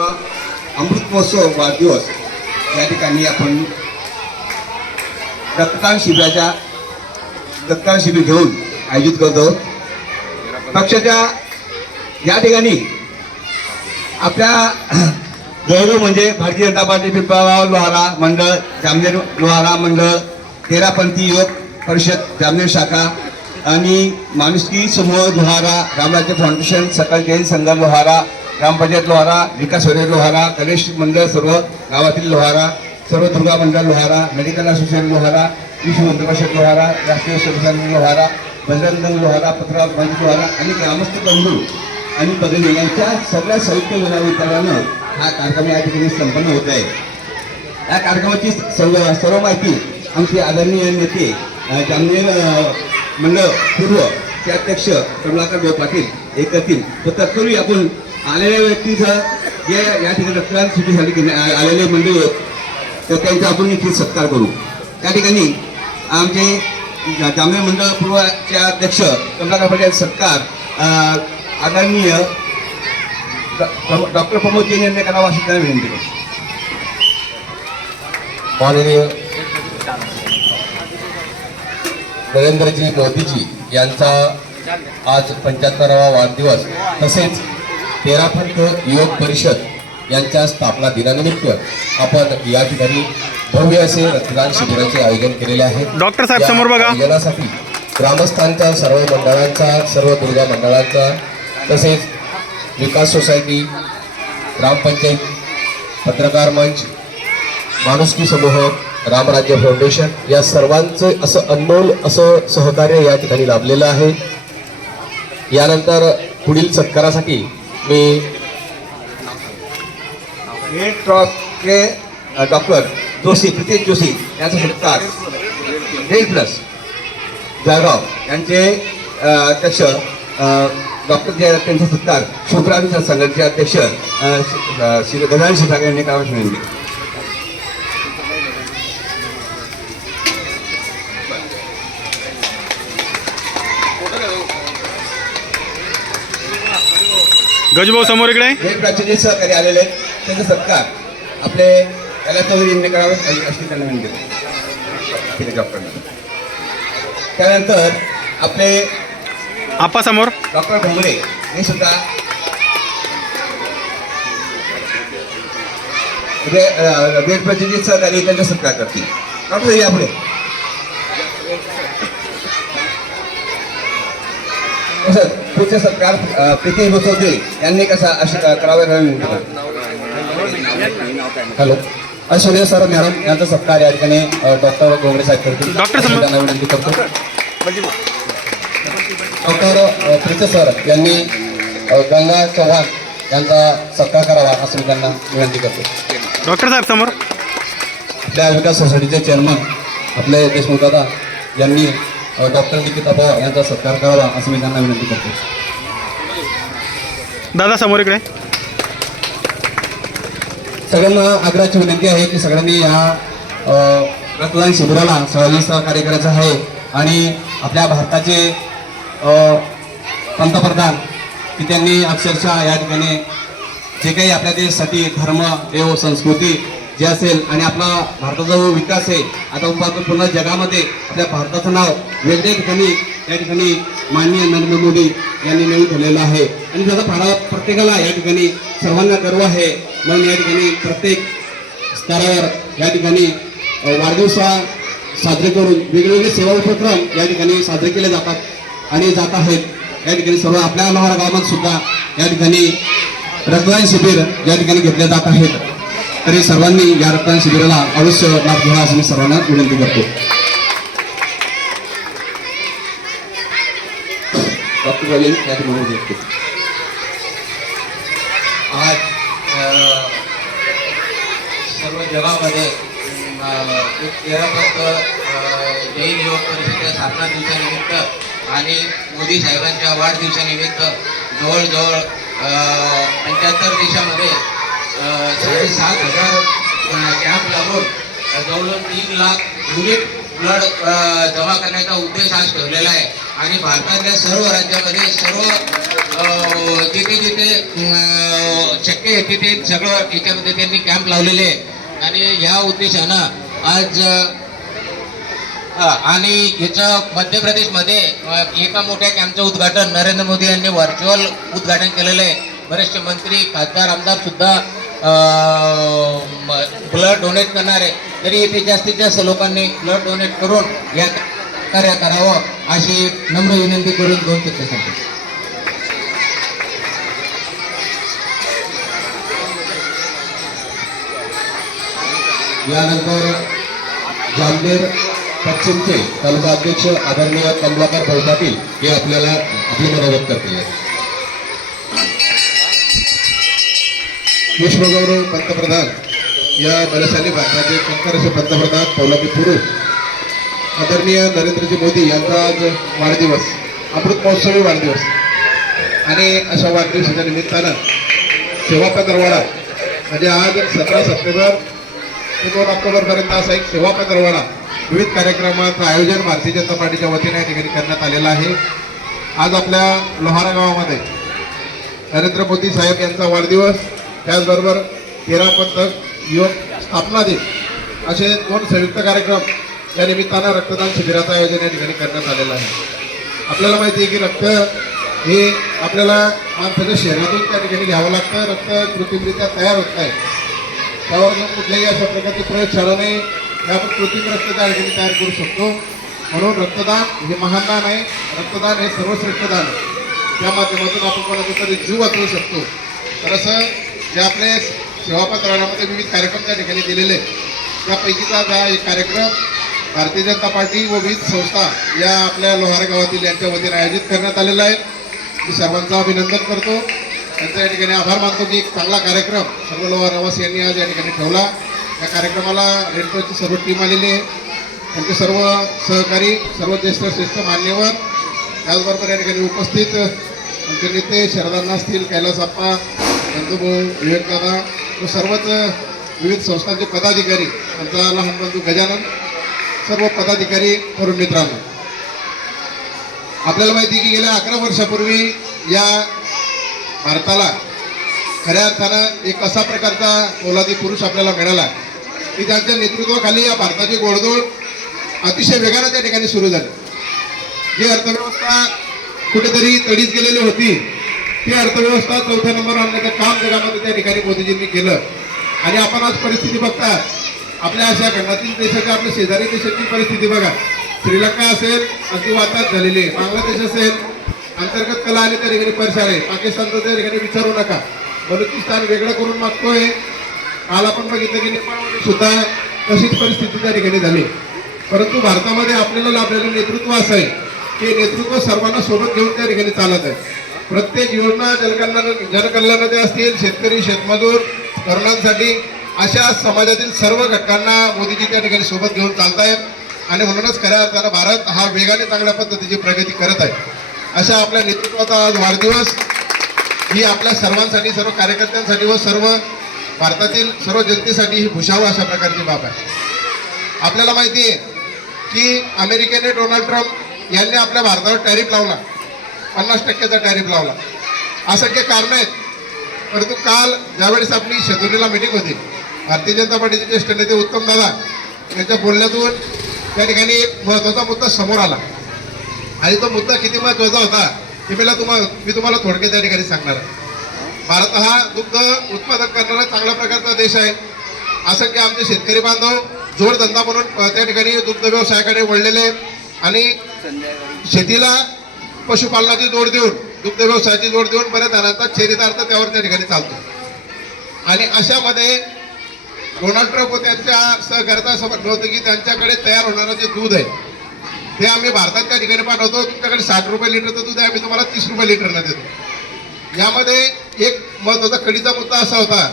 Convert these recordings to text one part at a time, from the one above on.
अमृत महोत्सव वाढदिवस या ठिकाणी आपण रक्तदान शिबिराच्या रक्तदान शिबिर घेऊन आयोजित करतो. पक्षाच्या या ठिकाणी आपल्या गौरव म्हणजे भारतीय जनता पार्टी पिंपळगाव लोहारा मंडळ जामनेर लोहारा मंडळ तेरापंथी युवक परिषद जामनेर शाखा आणि माणुसकी समूह लोहारा रामराज्य फाउंडेशन सकल जैन संघ लोहारा ग्रामपंचायत लोहारा विकास वैद्य लोहारा गणेश मंडळ सर्व गावातील लोहारा सर्व दुर्गा मंडळ लोहारा मेडिकल असोसिएशन लोहारा कृषी मंत्र परिषद लोहारा राष्ट्रीय संघ लोहारा बजरंग लोहारा पत्रा मंच लोहारा आणि ग्रामस्थ बंधू आणि भगिनी यांच्या सगळ्या संयुक्त विचारानं हा कार्यक्रम या ठिकाणी संपन्न होत आहे. या कार्यक्रमाची सर्व सर्व माहिती आमचे आदरणीय नेते जामनेर मंडळ पूर्व ते अध्यक्ष कमलाकर देव पाटील एक करतील तर तत्पूर्वी आपण आलेल्या व्यक्तीचं जे या ठिकाणी रक्तदान आलेले मंडळी आहेत तर त्यांचा आपण इथे सत्कार करू. त्या ठिकाणी आमचे जा- मंडळ पूर्वचे अध्यक्ष कमलाकर पाटील सत्कार आदरणीय डॉक्टर प्रमोद जैन यांनी करावा अशी त्यांना विनंती करतो. माननीय नरेंद्रजी मोदीजी यांचा आज पंच्याहत्तरावा वाढदिवस तसेच तेरापंथ युवक परिषद यांच्या स्थापना दिनानिमित्त आपण या ठिकाणी भव्य असे रक्तदान शिबिराचे आयोजन केलेले आहे डॉक्टर साहेब, समोर बघा. आयोजनासाठी ग्रामस्थांचा सर्व मंडळांचा सर्व दुर्गा मंडळांचा तसेच विकास सोसायटी ग्रामपंचायत पत्रकार मंच माणुसकी समूह रामराज्य फाउंडेशन या सर्वांचं असं अनमोल असं सहकार्य या ठिकाणी लाभलेलं आहे यानंतर पुढील सत्कारासाठी मी ट्रॉके डॉक्टर जोशी प्रितेश जोशी यांचा सत्कार रेड प्लस जळगाव यांचे अध्यक्ष डॉक्टर जे त्यांचा सत्कार शुक्रांचा संघटनेचे अध्यक्ष श्री गजानन शिठाके यांनी करावयाची विनंती गजभाऊ समोर इकडे. जे सहकारी आलेले आहेत. त्यांचा सत्कार आपले कैलास चौधरी यांनी करावे अशी त्यांना विनंती त्यानंतर आपले आपा समोर. डॉक्टर भोंगरे हे सुद्धा वेट प्रतिनिधी सहकारी त्यांचा सत्कार करतील. डॉक्टर यापुढे तसंच पुढचे सत्कार प्रीती गोसवते यांनी कसा अशी करावे हॅलो. ऐश्वर्या सर मॅडम यांचा सत्कार या ठिकाणी डॉक्टर गोंगडे साहेब करतील. डॉक्टर. त्यांना विनंती करतो. डॉक्टर प्रिते सर यांनी गंगा चव्हाण यांचा सत्कार करावा असं मी त्यांना विनंती करतो. डॉक्टर साहेब समोर. आपल्या विकास सोसायटीचे चेअरमन आपले देशमुख दादा यांनी डॉक्टर निकिता पवार यांचा सत्कार करावा असं मी त्यांना विनंती करतो. दादा समोर इकडे. सगळ्यांना आग्रहाची विनंती आहे की सगळ्यांनी या रक्तदान शिबिराला सगळ्यांनी सहकार्य करायचं आहे आणि आपल्या भारताचे पंतप्रधान की त्यांनी अक्षरशः या ठिकाणी जे काही आपल्या देशासाठी धर्म देव संस्कृती जे असेल आणि आपला भारताचा जो विकास आहे आता पाहतो पुन्हा जगामध्ये आपल्या भारताचं नाव वेगळ्या ठिकाणी या ठिकाणी माननीय नरेंद्र मोदी यांनी नवीन ठेवलेलं आहे. आणि त्याचा फाडा प्रत्येकाला या ठिकाणी सर्वांना गर्व आहे. म्हणून या ठिकाणी प्रत्येक स्तरावर या ठिकाणी वाढदिवसा वाढदिवस साजरे करून वेगवेगळे सेवा उपक्रम या ठिकाणी साजरे केले जातात आणि जात आहेत. या ठिकाणी सर्व आपल्या लोहारा गावात सुद्धा या ठिकाणी रक्तदान शिबिर या ठिकाणी घेतले जात आहेत. तरी सर्वांनी या रक्तदान शिबिराला अवश्य लाभ घ्यावा असं मी सर्वांना विनंती करतो. आज सर्व जगामध्ये अ, एक तेरापंथ जैन युवक परिषदेच्या स्थापना दिवसानिमित्त आणि मोदी साहेबांच्या वाढदिवसानिमित्त जवळजवळ पंच्याहत्तर देशामध्ये साडेसात हजार कॅम्प लावून जवळजवळ तीन लाख युनिट ब्लड जमा करण्याचा उद्देश आज ठेवलेला आहे आणि भारतातल्या सर्व राज्यामध्ये सर्व जिथे जिथे शक्य आहे तिथे सगळं याच्यामध्ये त्यांनी कॅम्प लावलेले आहे आणि ह्या उद्देशानं आज आणि याचं मध्य प्रदेशमध्ये एका मोठ्या कॅम्पचं उद्घाटन नरेंद्र मोदी यांनी व्हर्च्युअल उद्घाटन केलेलं आहे बरेचसे मंत्री खासदार आमदार सुद्धा ब्लड डोनेट करणारे. तरी येथे जास्तीत जास्त लोकांनी ब्लड डोनेट करून या कार्य करावं अशी एक नम्र विनंती करून दोन शब्द यानंतर जामनेर पश्चिमचे तालुका अध्यक्ष आदरणीय कमलाकर भाऊ पाटील हे आपल्याला आपली मनोगत करतील. विश्वगौरव पंतप्रधान या बलशाली भारताचे कंकरचे पंतप्रधान पौलादी पुरुष आदरणीय नरेंद्रजी मोदी यांचा आज वाढदिवस अमृत महोत्सवी वाढदिवस. आणि अशा वाढदिवसाच्या निमित्तानं सेवा दरवाडा म्हणजे आज सतरा सप्टेंबर ते दोन ऑक्टोबरपर्यंत असा एक सेवा पंधरवाडा विविध कार्यक्रमाचं आयोजन भारतीय जनता पार्टीच्या वतीने या ठिकाणी करण्यात आलेलं आहे. आज आपल्या लोहारा गावामध्ये नरेंद्र मोदी साहेब यांचा वाढदिवस त्याचबरोबर तेरा पंथक युवक स्थापना दिन असे दोन संयुक्त कार्यक्रम या निमित्तानं रक्तदान शिबिराचं आयोजन या ठिकाणी करण्यात आलेलं आहे. आपल्याला माहिती आहे की रक्त हे आपल्याला माणसाच्या शहरातून त्या ठिकाणी घ्यावं लागतं. रक्त कृत्रिमरित्या तयार होत नाही. त्यावर कुठल्याही अशा प्रकारची प्रयोगशाळाने हे आपण कृत्रिम रक्त त्या ठिकाणी तयार करू शकतो. म्हणून रक्तदान हे महान दान आहे. रक्तदान हे सर्वश्रेष्ठ दान आहे. त्या माध्यमातून आपण कोणाचा तरी जीव वाचवू शकतो. तर असं जे आपले सेवापत्रामध्ये विविध कार्यक्रम त्या ठिकाणी दिलेले आहेत, त्यापैकीचा हा एक कार्यक्रम भारतीय जनता पार्टी व विविध संस्था या आपल्या लोहार गावातील यांच्या वतीने आयोजित करण्यात आलेला आहे. मी सर्वांचं अभिनंदन करतो. त्यांचा या ठिकाणी आभार मानतो की एक चांगला कार्यक्रम सर्व लोहार रवासी यांनी आज या ठिकाणी ठेवला. या कार्यक्रमाला रेडक्रॉसची सर्व टीम आलेली आहे. त्यांचे सर्व सहकारी सर्व ज्येष्ठ श्रेष्ठ मान्यवर त्याचबरोबर या ठिकाणी उपस्थित आमचे नेते शरदांना असतील कैलास आप्पा बंधुभाऊ विवेकदादा व सर्वच विविध संस्थांचे पदाधिकारी आमचा लहान बंधू गजानन सर्व पदाधिकारी तरुण मित्रांनो. आपल्याला माहिती की गेल्या अकरा वर्षापूर्वी या भारताला खऱ्या अर्थानं एक असा प्रकारचा पोलादी पुरुष आपल्याला मिळाला. की त्यांच्या नेतृत्वाखाली या भारताची गोडदोड अतिशय वेगानं त्या ठिकाणी सुरू झाली. जी अर्थव्यवस्था कुठेतरी तडीच गेलेली होती ती अर्थव्यवस्था चौथ्या नंबरवर आणण्याचं काम जगामध्ये त्या ठिकाणी मोदीजींनी केलं. आणि आपण आज परिस्थिती बघता आपल्या अशा खंडातील देशाच्या आपल्या शेजारी देशाची परिस्थिती बघा. श्रीलंका असेल अगदी वाताच झालेली आहे. बांगलादेश असेल अंतर्गत कला आणि त्या ठिकाणी परिसर आहे पाकिस्तानचा त्या ठिकाणी विचारू नका. बलुचिस्तान वेगळं करून मागतोय. काल आपण बघितलं की नेपाळमध्ये सुद्धा तशीच परिस्थिती त्या ठिकाणी झाली. परंतु भारतामध्ये आपल्याला लाभलेलं नेतृत्व असं आहे. की नेतृत्व सर्वांना सोबत घेऊन त्या ठिकाणी चालत आहे. प्रत्येक योजना जनकल्याण जनकल्याणाच्या असतील शेतकरी शेतमजूर तरुणांसाठी अशा समाजातील सर्व घटकांना मोदीजी त्या ठिकाणी सोबत घेऊन चालत आहेत आणि म्हणूनच खऱ्या अर्थानं भारत हा वेगाने चांगल्या पद्धतीची प्रगती करत आहे. अशा आपल्या नेतृत्वाचा आज वाढदिवस ही आपल्या सर्वांसाठी सर्व कार्यकर्त्यांसाठी व सर्व भारतातील सर्व जनतेसाठी ही भुषावं अशा प्रकारची बाब आहे. आपल्याला माहिती आहे की अमेरिकेने डोनाल्ड ट्रम्प यांनी आपल्या भारतावर टॅरिफ लावला. पन्नास टक्क्याचा टॅरिफ लावला. असंख्य कारणं आहेत. परंतु काल ज्यावेळेस आपली शेतोरीला मिटिंग होती भारतीय जनता पार्टीचे ज्येष्ठ नेते उत्तम दादा यांच्या बोलण्यातून त्या ठिकाणी एक महत्त्वाचा मुद्दा समोर आला. आणि तो मुद्दा किती महत्त्वाचा होता हे मला तुम्हाला मी तुम्हाला थोडक्यात त्या ठिकाणी सांगणार आहे. भारत हा दुग्ध उत्पादन करणारा चांगल्या प्रकारचा देश आहे. असंख्य आमचे शेतकरी बांधव जोडधंदा म्हणून त्या ठिकाणी दुग्ध व्यवसायाकडे वळलेले आणि शेतीला पशुपालनाची जोड देऊन दुग्ध व्यवसायाची जोड देऊन बऱ्याच जणांचा चरितार्थ त्यावर त्या ठिकाणी चालतो. आणि अशामध्ये डोनाल्ड ट्रम्प त्यांच्या सहकार्याचा असं म्हटलं होतं की त्यांच्याकडे तयार होणारं जे दूध आहे ते आम्ही भारतात त्या ठिकाणी पाठवतो. तुमच्याकडे साठ रुपये लिटरचं दूध आहे आम्ही तुम्हाला तीस रुपये लिटरनं देतो. यामध्ये एक महत्त्वाचा कडीचा मुद्दा असा होता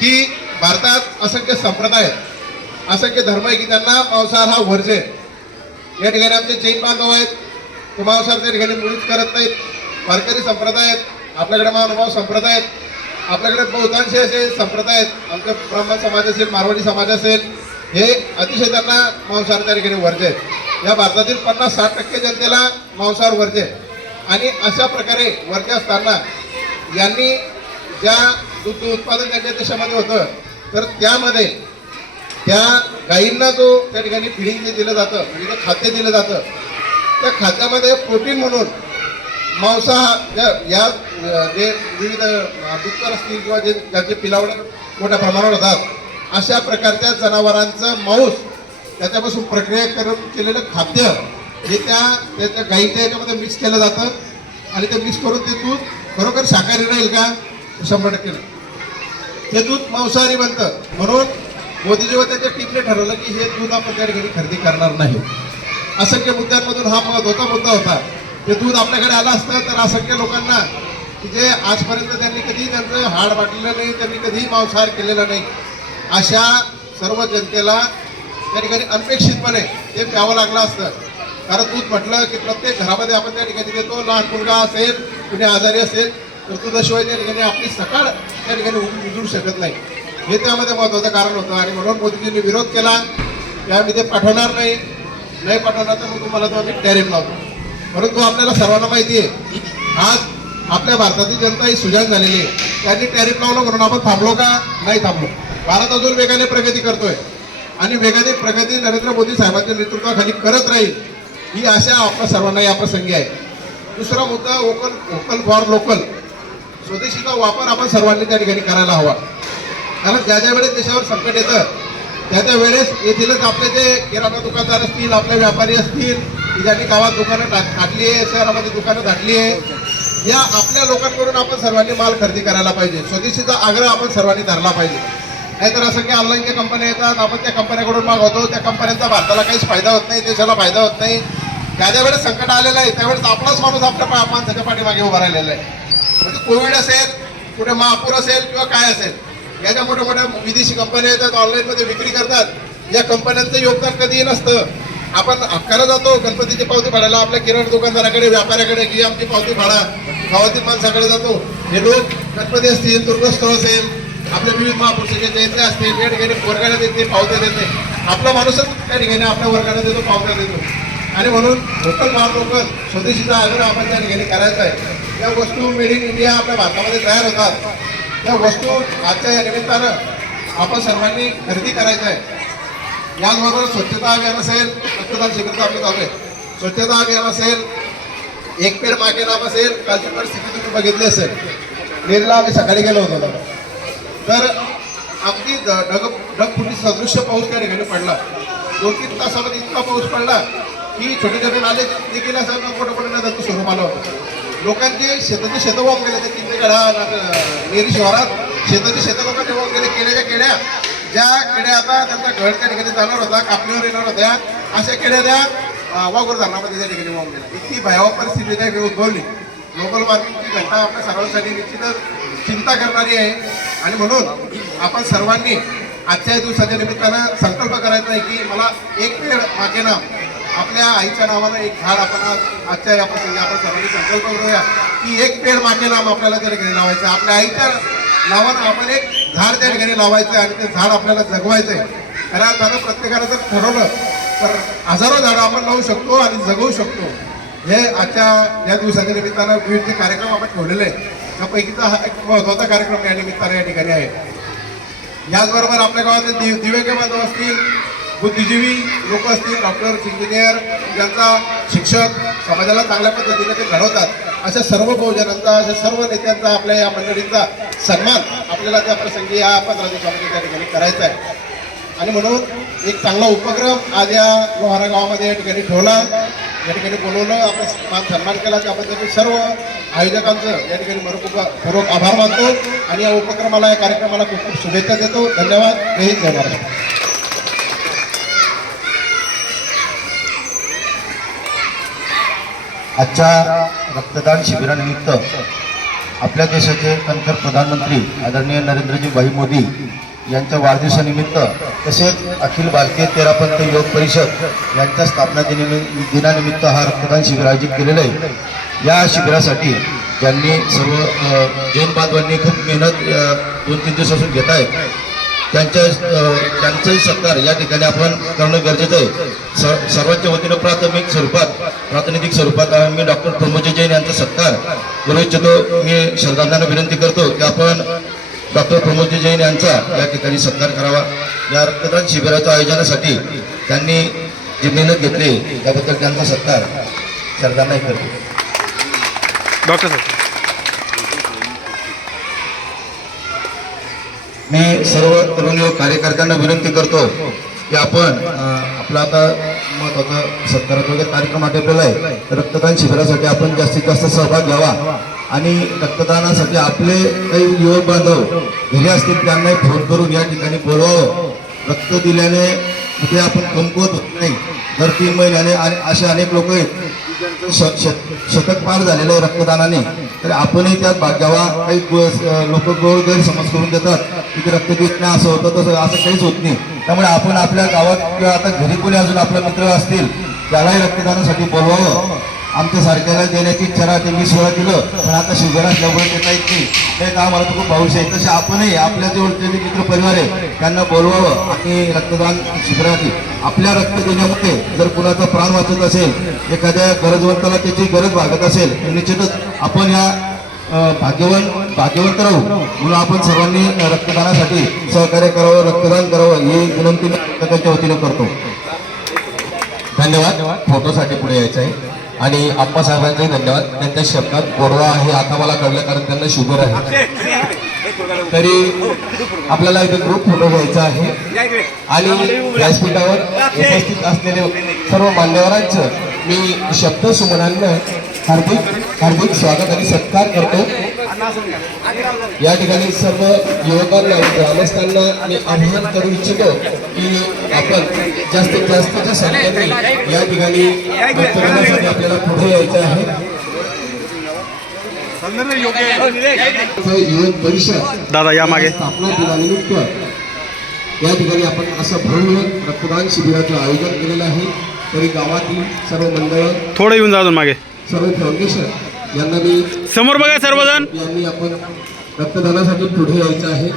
की भारतात असंख्य संप्रदाय असंख्य धर्म आहे की त्यांना मांसाहार हा वर्ज आहे. या ठिकाणी आमचे जैन बांधव आहेत ते मांसाहार त्या ठिकाणी मुळीच करत नाहीत. वारकरी संप्रदाय आहेत. आपल्याकडे महानुभाव संप्रदाय आहेत. आपल्याकडे बहुतांशी असे संप्रदाय आहेत. आमचे ब्राह्मण समाज असेल मारवाडी समाज असेल हे अतिशय त्यांना मांसाहार त्या ठिकाणी वर्ज आहेत. या भारतातील पन्नास साठ टक्के जनतेला मांसाहार वर्ज्य आणि अशा प्रकारे वर्ज्य असताना यांनी ज्या दूध उत्पादन त्यांच्या देशामध्ये होतं तर त्यामध्ये त्या गायींना जो त्या ठिकाणी फिडिंग जे दिलं जातं म्हणजे खाद्य दिलं जातं त्या खाद्यामध्ये प्रोटीन म्हणून मांसाहार या जे विविध डुक्कर असतील किंवा जे ज्याचे पिलावड मोठ्या प्रमाणावर होतात अशा प्रकारच्या जनावरांचं मांस त्याच्यापासून प्रक्रिया करून केलेलं खाद्य हे त्या त्याच्या गाईच्या याच्यामध्ये मिक्स केलं जातं आणि ते मिक्स करून ते दूध खरोखर शाकाहारी राहील का? शंभर टक्के ते दूध मांसाहारी बनतं. म्हणून मोदीजी व त्यांच्या टीमने ठरवलं की हे दूध आपण त्या ठिकाणी खरेदी करणार नाही. असंख्य मुद्द्यांमधून हा महत्त्वाचा मुद्दा होता. ते दूध आपल्याकडे आलं असतं तर असंख्य लोकांना की जे आजपर्यंत त्यांनी कधी त्यांचं हाड वाटलेलं नाही त्यांनी कधीही मांसाहार केलेला नाही अशा सर्व जनतेला त्या ठिकाणी अनपेक्षितपणे ते प्यावं लागलं असतं. कारण दूध म्हटलं की प्रत्येक घरामध्ये आपण त्या ठिकाणी देतो लहान मुलगा असेल कुणी आजारी असेल तर दुधाशिवाय त्या ठिकाणी आपली सकाळ त्या ठिकाणी उजळू शकत नाही. हे त्यामध्ये महत्त्वाचं कारण होतं आणि म्हणून मोदीजींनी विरोध केला. त्यामध्ये आम्ही ते पाठवणार नाही. नाही पाठवणार तर मग तुम्हाला तो आम्ही टॅरिफ लावतो. परंतु आपल्याला सर्वांना माहिती आहे आज आपल्या भारतातील जनता ही सुजाण झालेली आहे. त्यांनी टॅरिफ लावलं म्हणून आपण थांबलो का? नाही थांबलो. भारत अजून वेगाने प्रगती करतोय. आणि वेगाने प्रगती नरेंद्र मोदी साहेबांच्या नेतृत्वाखाली करत राहील ही आशा आपल्या सर्वांना या प्रसंगी आहे. दुसरा मुद्दा वोकल वोकल फॉर लोकल स्वदेशीचा वापर आपण सर्वांनी त्या ठिकाणी करायला हवा. कारण ज्या ज्या वेळेस देशावर संकट येतं त्या त्या वेळेस येथीलच आपले जे किराणा दुकानदार असतील आपले व्यापारी असतील की ज्यांनी गावात दुकानं टाक टाकली आहे शहरामध्ये दुकानं टाकली आहे या आपल्या लोकांकडून आपण सर्वांनी माल खरेदी करायला पाहिजे. स्वदेशीचा आग्रह आपण सर्वांनी धरला पाहिजे. नाहीतर असं की ऑनलाईनच्या कंपन्या येतात आपण त्या कंपन्याकडून मागवतो त्या कंपन्यांचा भारताला काहीच फायदा होत नाही देशाला फायदा होत नाही. ज्या ज्या वेळेस संकट आलेलं आहे त्यावेळेस आपलाच माणूस आपल्या माणसाच्या पाठीमागे उभा राहिलेला आहे. म्हणजे कोविड असेल कुठे महापूर असेल किंवा काय असेल ज्या मोठ्या मोठ्या विदेशी कंपन्या येतात ऑनलाईनमध्ये विक्री करतात. या कंपन्यांचं योगदान कधीही नसतं. आपण हक्काला जातो गणपतीची पावती भाडायला आपल्या किराणा दुकानदाराकडे व्यापाऱ्याकडे की आमची पावती भाडा गावातील माणसाकडे जातो. हे लोक गणपती असतील दुर्गस्थळ असेल आपल्या विविध महापुरुषाच्या जयंती असतील या ठिकाणी वर्गाला देते पावत्या देते. आपला माणूसच त्या ठिकाणी आपल्या वर्गाला देतो पावत्या देतो. आणि म्हणून लोकल माल लोकल स्वदेशीचा आग्रह आपण त्या ठिकाणी करायचा आहे. त्या वस्तू मेड इन इंडिया आपल्या भारतामध्ये तयार होतात. त्या वस्तू आजच्या या निमित्तानं आपण सर्वांनी खरेदी करायचं आहे. याचबरोबर स्वच्छता अभियान असेल रक्तदान शिबिर आपलं चालू आहे स्वच्छता अभियान असेल एक पेड मागे नाम असेल कालची परिस्थिती तुम्ही बघितली असेल. नेरला आम्ही सकाळी गेलो होतो तर अगदी ढग ढगफुटी सदृश्य पाऊस त्या ठिकाणी पडला. दोन तीन तासामध्ये इतका पाऊस पडला की छोटे छोटे नाले देखील असं मोठं मोठं स्वरूप आलं होतं. लोकांचे शेताचे शेतं वाहून गेले ते चिंचगडा नेरी शहरात शेताचे शेतं लोकांचे वाहून गेले केळ्याच्या केड्या. ज्या केड्या आता त्यांचा घर त्या ठिकाणी जाणार होता कापणीवर येणार होत्या अशा केड्या त्या अं, धरणामध्ये त्या ठिकाणी वाहून गेल्या. इतकी भयावह परिस्थिती त्या उद्भवली. ग्लोबल वॉर्मिंगची घटना आपल्या सर्वांसाठी निश्चितच चिंता करणारी आहे. आणि म्हणून आपण सर्वांनी आजच्या दिवसाच्या निमित्तानं संकल्प करायचा आहे की मला एक वेळ मागे नाव आपल्या आईच्या नावानं एक झाड आपण आजच्या या प्रसंगी आपण सर्वांनी संकल्प करूया की एक पेड मागे नाम आपल्याला त्या ठिकाणी लावायचं. आपल्या आईच्या नावानं आपण एक झाड त्या ठिकाणी लावायचं आणि ते झाड आपल्याला जगवायचं आहे खऱ्या अर्थानं प्रत्येकाला जर ठरवलं तर हजारो झाडं आपण लावू शकतो आणि जगवू शकतो. हे आजच्या या दिवसाच्या निमित्तानं विविध कार्यक्रम आपण ठेवलेले आहेत. त्यापैकीचा हा एक महत्त्वाचा कार्यक्रम या निमित्तानं या ठिकाणी आहे. याचबरोबर आपल्या गावात दि दिव्यांग बांधव असतील बुद्धिजीवी लोक असतील डॉक्टर इंजिनियर ज्यांचा शिक्षक समाजाला चांगल्या पद्धतीने ते घडवतात. अशा सर्व बहुजनांचा अशा सर्व नेत्यांचा आपल्या या मंडळींचा सन्मान आपल्याला त्या प्रसंगी या पंधरा दिवसामध्ये त्या ठिकाणी करायचा आहे आणि म्हणून एक चांगला उपक्रम आज या लोहारा गावामध्ये या ठिकाणी ठेवला. या ठिकाणी बोलवलं आपण मान सन्मान केला. त्याबद्दल मी सर्व आयोजकांचं या ठिकाणी मनपूर्वक आभार मानतो. आणि या उपक्रमाला या कार्यक्रमाला खूप खूप शुभेच्छा देतो. धन्यवाद. जय हिंद जय महाराष्ट्र. आजच्या रक्तदान शिबिरानिमित्त आपल्या देशाचे नंतर प्रधानमंत्री आदरणीय नरेंद्रजी भाई मोदी यांच्या वाढदिवसानिमित्त तसेच अखिल भारतीय तेरापंथ योग परिषद यांच्या स्थापना दिनी दिनानिमित्त हा रक्तदान शिबिर आयोजित केलेलं आहे. या शिबिरासाठी ज्यांनी सर्व जैन बांधवांनी खूप मेहनत दोन तीन दिवसापासून घेत आहेत त्यांच्या त्यांचाही सत्कार या ठिकाणी आपण करणं गरजेचं आहे. स- सर्वांच्या वतीनं प्राथमिक स्वरूपात प्रातिनिधिक स्वरूपात. मी डॉक्टर प्रमोद जैन यांचा सत्कार करू इच्छितो. मी श्रद्धांना विनंती करतो की आपण डॉक्टर प्रमोद जैन यांचा या ठिकाणी सत्कार करावा. या रक्तदान शिबिराच्या आयोजनासाठी त्यांनी जी मेहनत घेतली त्याबद्दल त्यांचा सत्कार श्रद्धांनाही करतो. डॉक्टर मी सर्व तरुण कार्यकर्त्यांना विनंती करतो की आपण आपला आता महत्त्वाचा सत्कारात्मक कार्यक्रम आटपलेला आहे. तर रक्तदान शिबिरासाठी आपण जास्तीत जास्त सहभाग घ्यावा. आणि रक्तदानासाठी आपले काही युवक बांधव घरी असतील त्यांनाही फोन करून या ठिकाणी बोलवावं. रक्त दिल्याने कुठे आपण कमकुवत होत नाही. दर तीन महिन्याने आणि असे अनेक लोक आहेत. श- श- शतक पार झालेलं आहे रक्तदानाने. तर आपणही त्यात भाग घ्यावा. काही लोक गोळ गैरसमज करून देतात. की रक्त देत नाही असं होतं तसं असं काहीच होत नाही. त्यामुळे आपण आपल्या गावात किंवा आता घरी कोणी अजून आपले मित्र असतील त्यालाही रक्तदानासाठी बोलवावं. आमच्या सारख्याला देण्याची इच्छा राहते. मी सोळा दिलं पण आता शुगर असल्यामुळे देता येत नाही. ते आम्हाला तर खूप भाऊश आहे. तसे आपणही आपल्या जवळचे जे मित्र परिवार आहे त्यांना बोलवावं आणि रक्तदान शिबिरासाठी आपल्या रक्त देण्यामध्ये जर कुणाचा प्राण वाचत असेल एखाद्या गरजवंताला त्याची गरज भागत असेल तर निश्चितच आपण या भाग्यवान भाग्यवंत राहू. म्हणून आपण सर्वांनी रक्तदानासाठी सहकार्य करावं रक्तदान करावं ही विनंती मी रक्तदानाच्या करतो. धन्यवाद. फोटोसाठी पुढे यायचं आहे. आणि आप्पासाहेबांचे धन्यवाद त्यांच्या शब्दात गोडवा आहे आता मला कळलं कारण त्यांना शुगर आहे. तरी आपल्याला इथे ग्रुप फोटो घ्यायचा आहे. आणि व्यासपीठावर उपस्थित असलेले सर्व मान्यवरांचं मी शब्द सुमनांना हार्दिक हार्दिक स्वागत आणि सत्कार करतो. या ठिकाणी सर्व युवकांना ग्रामस्थांना मी आवाहन करू इच्छितो की आपण जास्तीत जास्तच्या संख्येने या ठिकाणी आपल्याला पुढे यायचं आहे. युवक परिषद दादा या मागे. स्थापना दिनानिमित्त या ठिकाणी आपण असं भव्य रक्तदान शिबिराचं आयोजन केलेलं आहे. तरी गावातील सर्व मंडळ थोडं येऊन जा मागे. सर्व फाउंडेशन यांना मी समोर बघा सर्वजण. यांनी आपण रक्तदानासाठी पुढे यायचं आहे.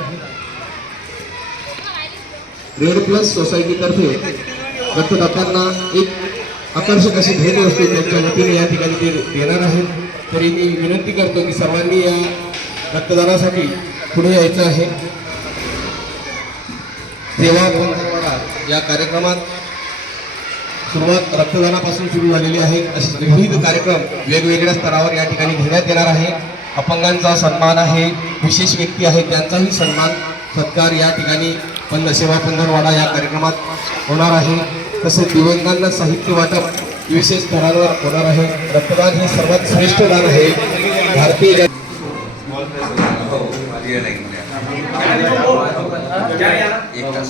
रेड प्लस सोसायटीतर्फे रक्तदात्यांना एक आकर्षक अशी भेटवस्तू त्यांच्या वतीने या ठिकाणी ते देणार आहेत. तरी मी विनंती करतो की सर्वांनी या रक्तदानासाठी पुढे यायचं आहे. सेवा या कार्यक्रमात सुरुवात रक्तदानापासून सुरू झालेली आहे. असे विविध कार्यक्रम वेगवेगळ्या स्तरावर या ठिकाणी घेण्यात येणार आहे. अपंगांचा सन्मान आहे. विशेष व्यक्ती आहे त्यांचाही सन्मान सत्कार या ठिकाणी पण सेवा पंधरवाडा या कार्यक्रमात होणार आहे. तसेच दिव्यांगांना साहित्य वाटप विशेष स्तरावर होणार आहे. रक्तदान हे सर्वात श्रेष्ठ दान आहे. भारतीय एक तास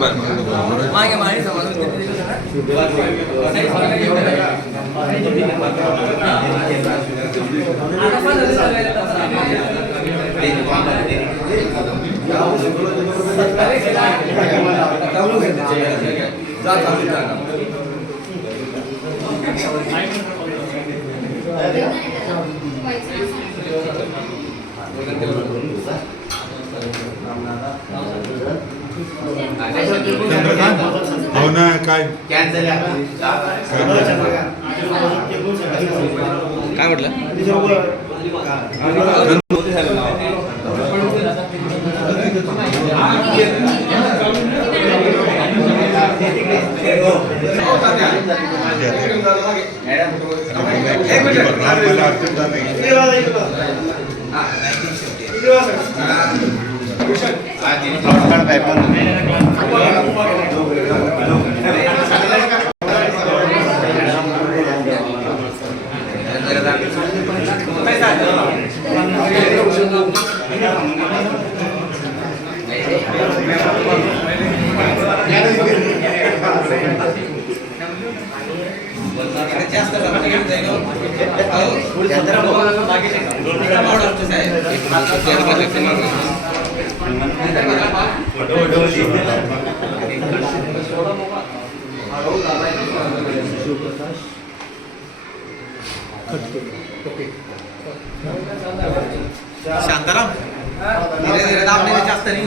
बरं मागे मागे जाता हो ना काय? काय म्हटलं शांताराम धीरे धीरे दाबलेले जास्त नाही